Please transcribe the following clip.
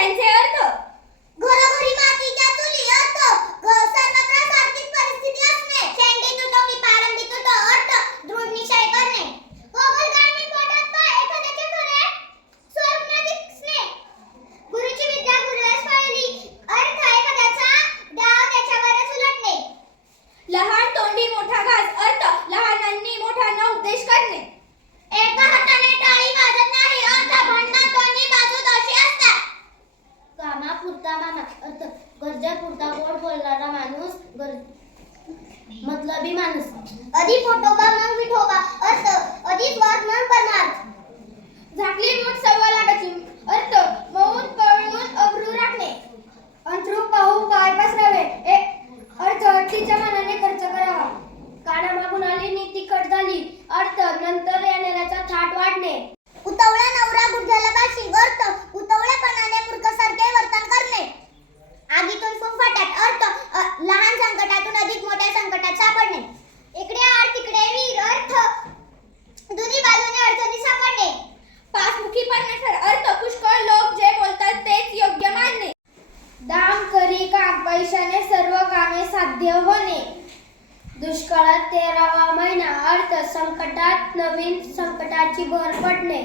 त्यांचे अर्थ घरोघरी मातीच्या चुली अर्थ सर्वत्र सारखीच परिस्थिती असणे. शेंडी तुटवली पारंबी तुटो अर्थ दृढ निश्चय करणे. गोगलगायने पोटात पाय एखाद्याचे खरे स्वरूप न दिसणे. गुरुची विद्या गुरुलाच फळली अर्थ एखाद्याचा डाव त्याच्यावरच उलटणे. लहान तोंडी मोठा घास अर्थ लहानांनी मोठ्यांना उपदेश करणे. एका हाताने टाळी वाजत नाही अर्थ भांडणा दोन्ही बाजू दोषी असतात. कामापुरता मामा अर्थ गरजेपुरता गोड बोलणारा माणूस मतलबी माणूस. आधी फोटोबा मग विठोबा अर्थ अधिक वाद मग परमार्थ. झाकली मूठ सव्वा लाखाची अर्थ मौन पळून अब्रू राखणे. अंथरूण पाहून पाय पसरावे अर्थ अट्टीच्या मनाने खर्च करावा. कानामागून आली नीती कट झाली अर्थ नंतर येणाऱ्याचा थाट वाढणे. उतवळा नवरा गुडघ्याला बाशी अर्थ उतवळेपणाने मूर्खासारखे वर्तन करणे. आगीतून फुफाट्यात अर्थ लहान संकटातून अधिक मोठ्या संकटात सापडणे. इकडे आड तिकडे वीर अर्थ दोन्ही बाजूने अडचणी सापडणे. पाचमुखी परमेश्वर अर्थ पुष्कळ लोक जे बोलतात तेच योग्य मानणे. दाम करी काम पैशाने सर्व कामे साध्य होणे. दुष्काळात 13वा महिना अर्थ संकटात नवीन संकटाची भर पडणे.